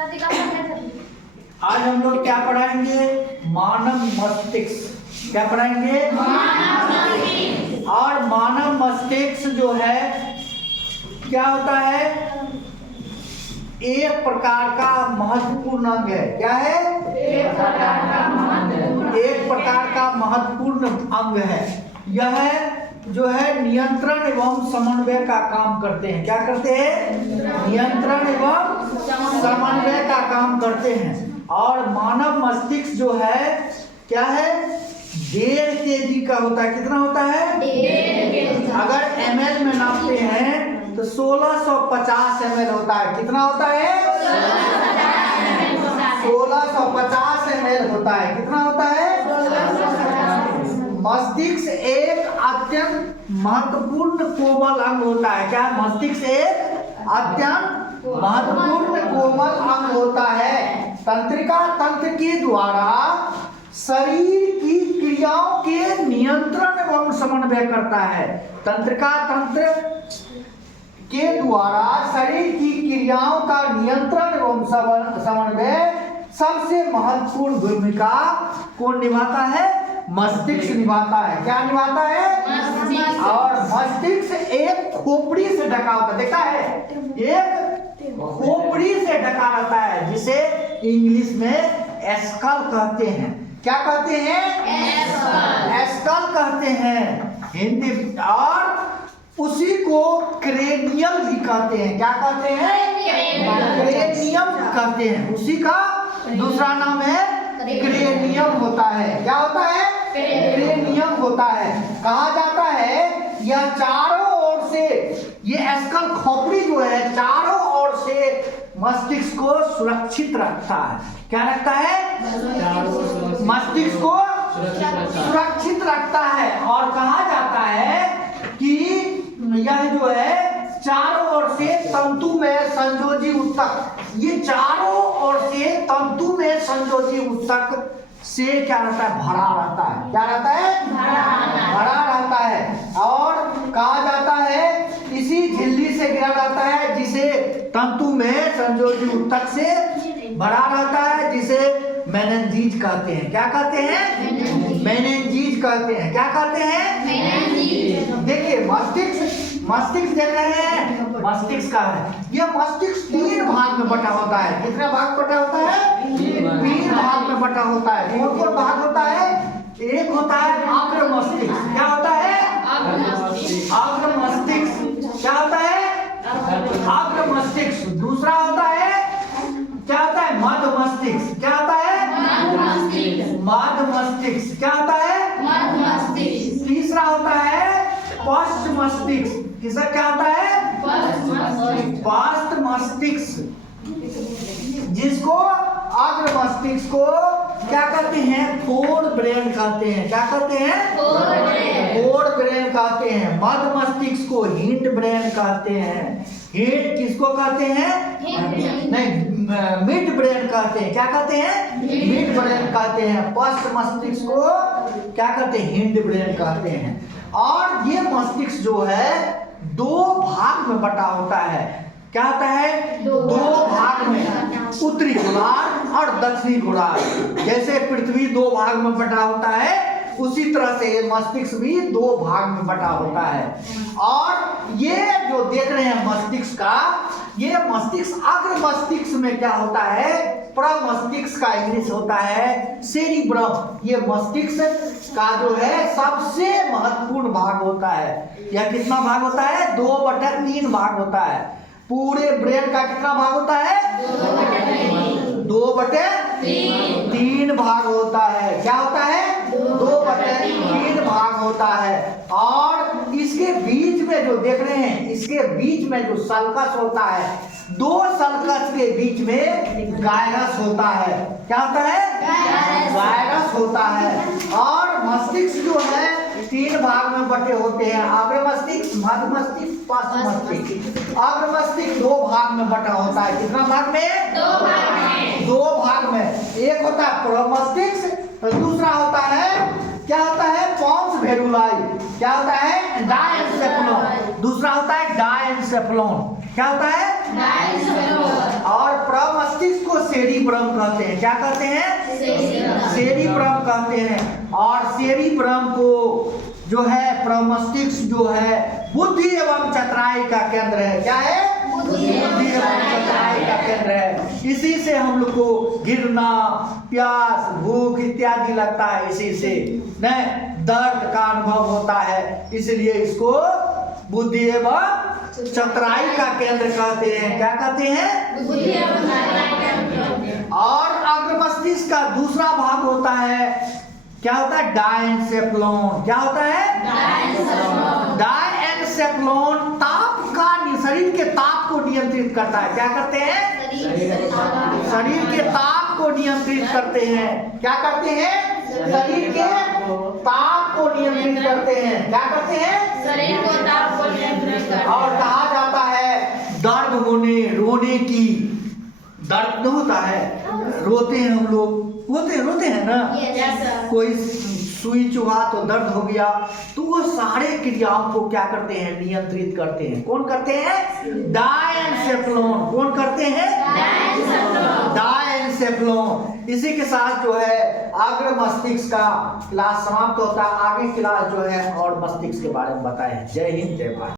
आज हम लोग क्या पढ़ाएंगे? मानव मस्तिष्क। क्या पढ़ाएंगे? और मानव मस्तिष्क जो है क्या होता है? एक प्रकार का महत्वपूर्ण अंग है। क्या है? एक प्रकार का महत्वपूर्ण अंग है। यह जो है नियंत्रण एवं समन्वय का काम करते हैं। क्या करते हैं? नियंत्रण एवं समन्वय का काम करते हैं। और मानव मस्तिष्क जो है क्या है? 1.5 kg का होता है। कितना होता है? 1.5 kg। अगर ml में नापते हैं तो 1650 ml होता है। कितना होता है? 1650 ml होता है। कितना होता है? मस्तिष्क एक अत्यंत महत्वपूर्ण कोमल अंग होता है। क्या? मस्तिष्क एक अत्यंत महत्वपूर्ण कोमल अंग होता है। तंत्रिका तंत्र के द्वारा शरीर की क्रियाओं के नियंत्रण एवं समन्वय करता है। तंत्रिका तंत्र के द्वारा शरीर की क्रियाओं का नियंत्रण एवं समन्वय सबसे महत्वपूर्ण भूमिका कौन निभाता है? मस्तिष्क निभाता है। क्या निभाता है? मस्तिष्क। और मस्तिष्क एक खोपड़ी से ढका होता है। देखा है? एक खोपड़ी से ढका रहता है जिसे इंग्लिश में स्कल कहते हैं। क्या कहते हैं? स्कल कहते हैं हिंदी। और उसी को क्रेनियम भी कहते हैं। क्या कहते हैं? क्रेनियम कहते हैं। उसी का दूसरा नाम है क्रेनियम होता है। क्या होता है? क्रेनियम होता है। कहा जाता है यह चारों ओर से, ये स्कल खोपड़ी जो है चारों ओर से मस्तिष्क को सुरक्षित रखता है। क्या रखता है? मस्तिष्क को सुरक्षित रखता है। और कहा जाता है कि यह जो है चारों ओर से तंतु में संयोजी ऊतक, ये चारों ओर से तंतु में संयोजी ऊतक से क्या रहता है? भरा रहता है। क्या रहता है? भरा रहता है। और कहा जाता है इसी झिल्ली से गिरा रहता है जिसे तंतु में संयोजी ऊतक से भरा रहता है, जिसे मेनिंजेस कहते हैं। क्या कहते हैं? मेनिंजेस कहते हैं। क्या कहते हैं? देखिए मस्तिष्क देख रहे हैं, मस्तिष्क का है। यह मस्तिष्क 3 भाग में बटा होता है। कितने भाग बटा होता है? 3 भाग में बटा होता है। कौन कौन भाग होता है? एक होता है अग्र मस्तिष्क। क्या होता है? अग्र मस्तिष्क। क्या होता है? अग्र मस्तिष्क। दूसरा होता है क्या होता है? मध्य मस्तिष्क। क्या होता है? मध्य मस्तिष्क। क्या होता है? तीसरा होता है पश्च मस्तिष्क। किसका क्या होता है? पश्च मस्तिष्क, जिसको अग्र मस्तिष्क को क्या कहते हैं? फोर ब्रेन कहते हैं। क्या कहते हैं? फोर ब्रेन कहते हैं। मध्य मस्तिष्क को हिंड ब्रेन कहते हैं। हिंड किसको कहते हैं? नहीं, मिड ब्रेन कहते हैं। क्या कहते हैं? मिड ब्रेन कहते हैं। पश्च मस्तिष्क को क्या कहते हैं? हिंड ब्रेन कहते हैं। और ये मस्तिष्क जो है 2 भाग में बटा होता है। क्या होता है? 2 भाग में, उत्तरी गोलार्ध और दक्षिणी गोलार्ध। जैसे पृथ्वी 2 भाग में बटा होता है, उसी तरह से मस्तिष्क भी 2 भाग में बटा होता है। और ये जो देख रहे हैं मस्तिष्क का, ये मस्तिष्क अग्र मस्तिष्क में क्या होता है? प्रमस्तिष्क का इंग्लिश होता है सेरिब्रम। ये मस्तिष्क का जो है सबसे महत्वपूर्ण भाग होता है। यह कितना भाग होता है? 2/3 भाग होता है। पूरे ब्रेन का कितना भाग होता है? 2/3 भाग होता है। क्या होता है? 2/3 भाग होता है। और इसके बीच में जो देख रहे हैं, इसके बीच में जो सल्कस होता है, 2 सल्कस के बीच में गायरस होता है। क्या होता है? गायरस होता है। और मस्तिष्क जो है 3 भाग में बटे होते हैं। अग्र मस्तिष्क, मध्य मस्तिष्क, पश्च मस्तिष्क। अग्र मस्तिष्क 2 भाग में बटा होता है। कितना भाग में? 2 भाग में। एक होता है प्रमस्तिष्क, दूसरा होता है क्या होता है? पॉन्स वेरुलाई। क्या होता है? डायएन्सेफलोन। दूसरा होता है डायएन्सेफलोन। क्या होता है? और प्रमस्तिष्क को सेरिब्रम कहते हैं। क्या कहते हैं? सेरिब्रम कहते हैं। और सेरिब्रम को जो है प्रमस्तिष्क जो है बुद्धि एवं चतुराई का केंद्र है। क्या है? बुद्धि एवं चतुराई का केंद्र है। इसी से हम लोग को गिरना, प्यास, भूख इत्यादि लगता है, इसी से न दर्द का अनुभव होता है, इसलिए इसको बुद्धि एवं चतुराई का केंद्र कहते हैं। क्या कहते हैं? बुद्धि एवं चतुराई का केंद्र। और अग्र मस्तिष्क का दूसरा भाग होता है, क्या होता है? डायनसेफ्लॉन। क्या होता है? डायनसेफ्लॉन ताप का, शरीर के ताप को नियंत्रित करता है। क्या करते हैं? शरीर के ताप को नियंत्रित करते हैं। क्या करते हैं? शरीर के ताप को नियंत्रित करते हैं। क्या करते हैं? शरीर को ताप को नियंत्रित करते हैं। और कहा जाता है दर्द होने, रोने की, दर्द न होता है, रोते हैं हम लोग, रोते हैं ना, कोई सुई चुभा तो दर्द हो गया, तो वो सारे क्रियाओं को क्या करते हैं? नियंत्रित करते हैं। कौन करते हैं? डायनसेफ्लॉन। कौन करते हैं? डायनसेफ्लॉन। इसी के साथ जो है अग्र मस्तिष्क का क्लास समाप्त होता है। आगे क्लास जो है और मस्तिष्क के बारे में बताएं। जय हिंद, जय भारत।